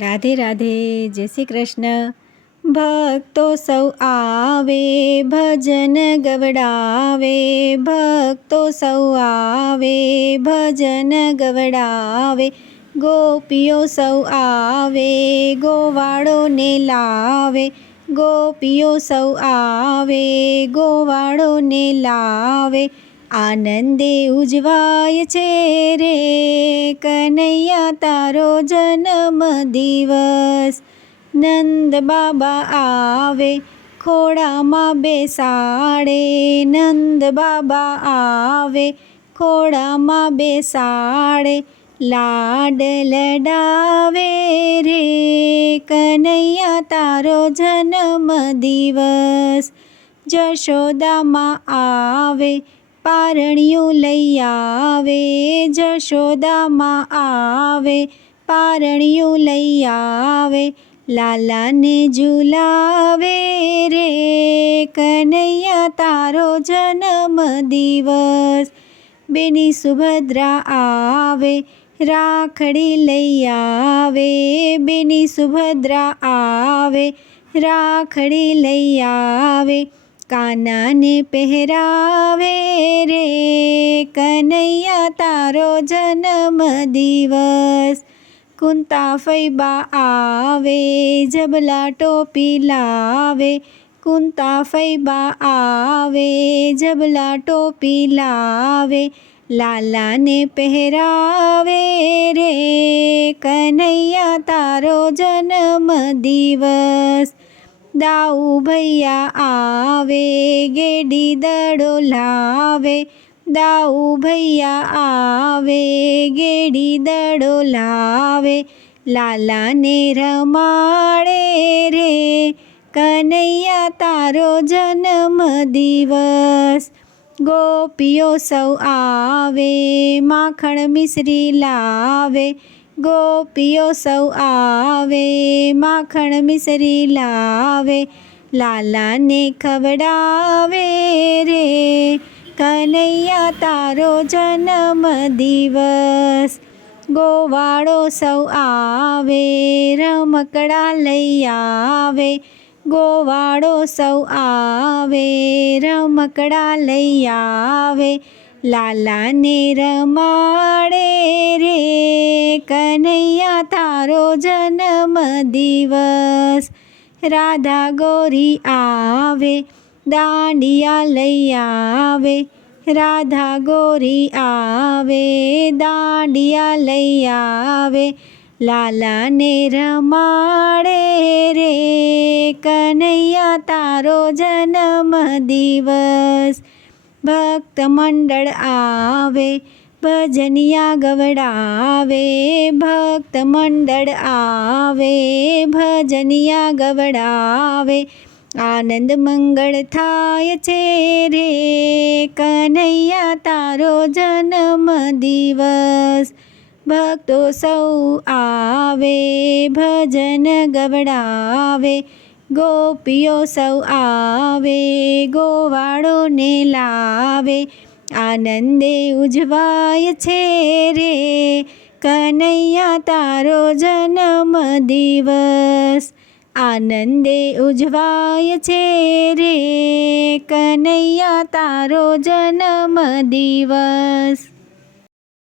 રાધે રાધે, જય શ્રી કૃષ્ણ. ભક્તો સૌ આવે, ભજન ગવડાવે. ભક્તો સૌ આવે, ભજન ગવડાવે. ગોપીઓ સૌ આવે, ગોવાળોને લાવે. ગોપીઓ સૌ આવે, ગોવાળોને લાવે. આનંદે ઉજવાય છે રે કનૈયા તારો જન્મ દિવસ. નંદ બાબા આવે, ખોળામાં બેસાડે. નંદ બાબા આવે, ખોળામાં બેસાડે. લાડ લડાવે રે કનૈયા તારો જન્મ દિવસ. જશોદામાં આવે, પારણિયું લઈ આવે. જશોદામાં આવે, પારણિયું લઈ આવે. લાલાને ઝુલાવે રે કનૈયા તારો જન્મ દિવસ. બેની સુભદ્રા આવે, રાખડી લઈ આવે. બેની સુભદ્રા આવે, રાખડી લઈ આવે. કાનાને પહેરાવે રે કનૈયા તારો જન્મ દિવસ. કુંતા ફૈબા આવે, જબલા ટોપી લાવે. કુંતા ફૈબા આવે, જબલા ટોપી લાવે. લાલાને પહેરાવે રે કનૈયા તારો જન્મ દિવસ. દાઉ ભૈયા આવે, ગેડી દડો લાવે. દાઉ ભૈયા આવે, ગેડી દડો લાવે. લાલાને રમાડે રે કનૈયા તારો જન્મ દિવસ. ગોપીઓ સૌ આવે, માખણ મિશ્રી લાવે. ગોપીઓ સૌ આવે, માખણ મિશ્રી લાવે. લાલાને ખવડાવે રે કનૈયા તારો જન્મ દિવસ. ગોવાળો સૌ આવે, રમકડા લઈ આવે. ગોવાળો સૌ આવે, રમકડા લઈ આવે. લાલાને રમાડે રે કનૈયા તારો જન્મ દિવસ. રાધા ગોરી આવે, દાંડિયા લઈ આવે. રાધા ગોરી આવે, દાંડિયા લઈ આવે. લાલાને રમાડે રે કનૈયા તારો જન્મ દિવસ. ભક્ત મંડળ આવે, ભજનિયા ગવડાવે. ભક્ત મંડળ આવે, ભજનિયા ગવડાવે. આનંદ મંગળ થાય છે રે કનૈયા તારો જન્મ દિવસ. ભક્તો સૌ આવે, ભજન ગવડાવે. ગોપીઓ સૌ આવે, ગોવાળોને લાવે. આનંદે ઉજવાય છે રે કનૈયા તારો જન્મ દિવસ. આનંદે ઉજવાય છે રે કનૈયા તારો જન્મ દિવસ.